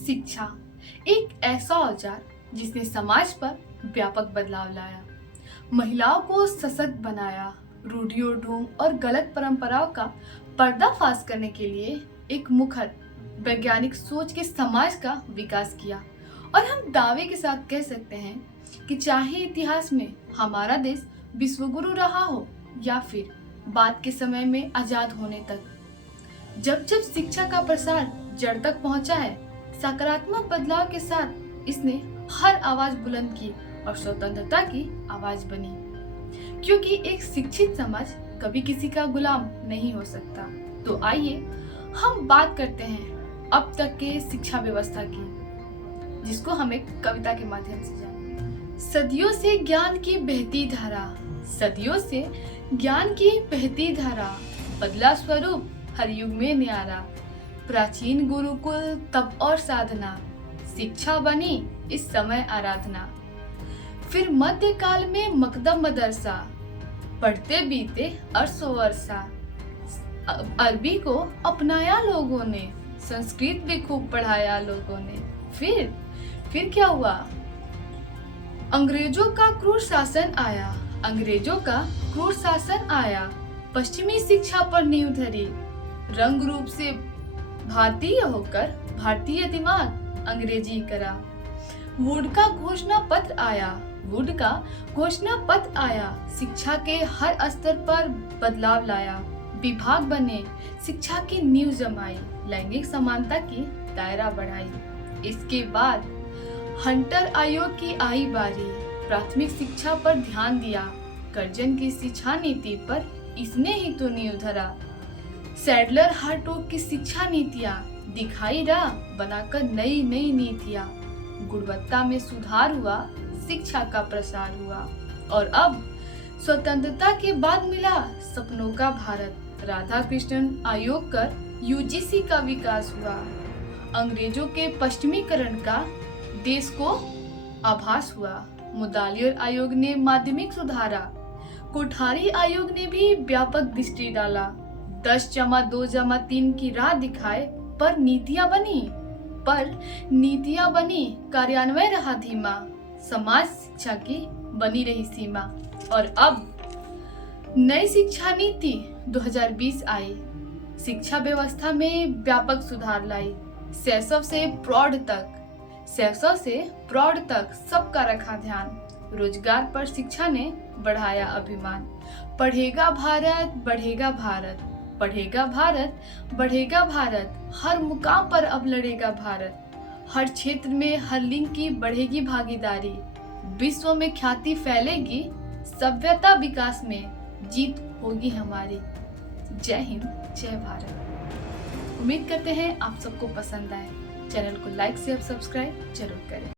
शिक्षा एक ऐसा औजार जिसने समाज पर व्यापक बदलाव लाया, महिलाओं को सशक्त बनाया, रूढ़ियों ढोंग और गलत परंपराओं का पर्दाफाश करने के लिए एक मुखर वैज्ञानिक सोच के समाज का विकास किया। और हम दावे के साथ कह सकते हैं कि चाहे इतिहास में हमारा देश विश्वगुरु रहा हो या फिर बाद के समय में आजाद होने तक, जब जब शिक्षा का प्रसार जड़ तक पहुंचा है, सकारात्मक बदलाव के साथ इसने हर आवाज बुलंद की और स्वतंत्रता की आवाज बनी। क्योंकि एक शिक्षित समाज कभी किसी का गुलाम नहीं हो सकता। तो आइए हम बात करते हैं अब तक के शिक्षा व्यवस्था की, जिसको हम एक कविता के माध्यम से जानेंगे। सदियों से ज्ञान की बहती धारा, सदियों से ज्ञान की बहती धारा, बदला स्वरूप हर युग में न्यारा। प्राचीन गुरुकुल तप और साधना, शिक्षा बनी इस समय आराधना। फिर मध्यकाल में मकदम मदरसा, पढ़ते बीते अरसों अरसा। अरबी को अपनाया लोगों ने, संस्कृत भी खूब पढ़ाया लोगों ने। फिर क्या हुआ? अंग्रेजों का क्रूर शासन आया, अंग्रेजों का क्रूर शासन आया। पश्चिमी शिक्षा पर नींव धरी, रंग रूप से भारतीय होकर भारतीय दिमाग अंग्रेजी करा। वुड का घोषणा पत्र आया, वुड का घोषणा पत्र आया। शिक्षा के हर स्तर पर बदलाव लाया, विभाग बने, शिक्षा की नींव जमाई, लैंगिक समानता की दायरा बढ़ाई। इसके बाद हंटर आयोग की आई बारी, प्राथमिक शिक्षा पर ध्यान दिया, कर्जन की शिक्षा नीति पर इसने ही तो नींव धरा। सैडलर हार्टोग की शिक्षा नीतियाँ दिखाई राह बनाकर नई नई नीतियाँ। गुणवत्ता में सुधार हुआ, शिक्षा का प्रसार हुआ। और अब स्वतंत्रता के बाद मिला सपनों का भारत। राधा कृष्णन आयोग कर यूजीसी का विकास हुआ। अंग्रेजों के पश्चिमीकरण का देश को आभास हुआ। मुदालियर आयोग ने माध्यमिक सुधारा, कोठारी आयोग ने भी व्यापक दृष्टि डाला। 10+2+3 की राह दिखाए, पर नीतियां बनी, कार्यान्वयन रहा धीमा। समाज शिक्षा की बनी रही सीमा। और अब नई शिक्षा नीति 2020 आई, शिक्षा व्यवस्था में व्यापक सुधार लाई। शैशव से प्रौढ़ तक सबका रखा ध्यान। रोजगार पर शिक्षा ने बढ़ाया अभिमान। पढ़ेगा भारत, बढ़ेगा भारत, पढ़ेगा भारत, बढ़ेगा भारत। हर मुकाम पर अब लड़ेगा भारत। हर क्षेत्र में हर लिंग की बढ़ेगी भागीदारी। विश्व में ख्याति फैलेगी, सभ्यता विकास में जीत होगी हमारी। जय हिंद, जय भारत। उम्मीद करते हैं आप सबको पसंद आए। चैनल को लाइक शेयर सब्सक्राइब जरूर करें।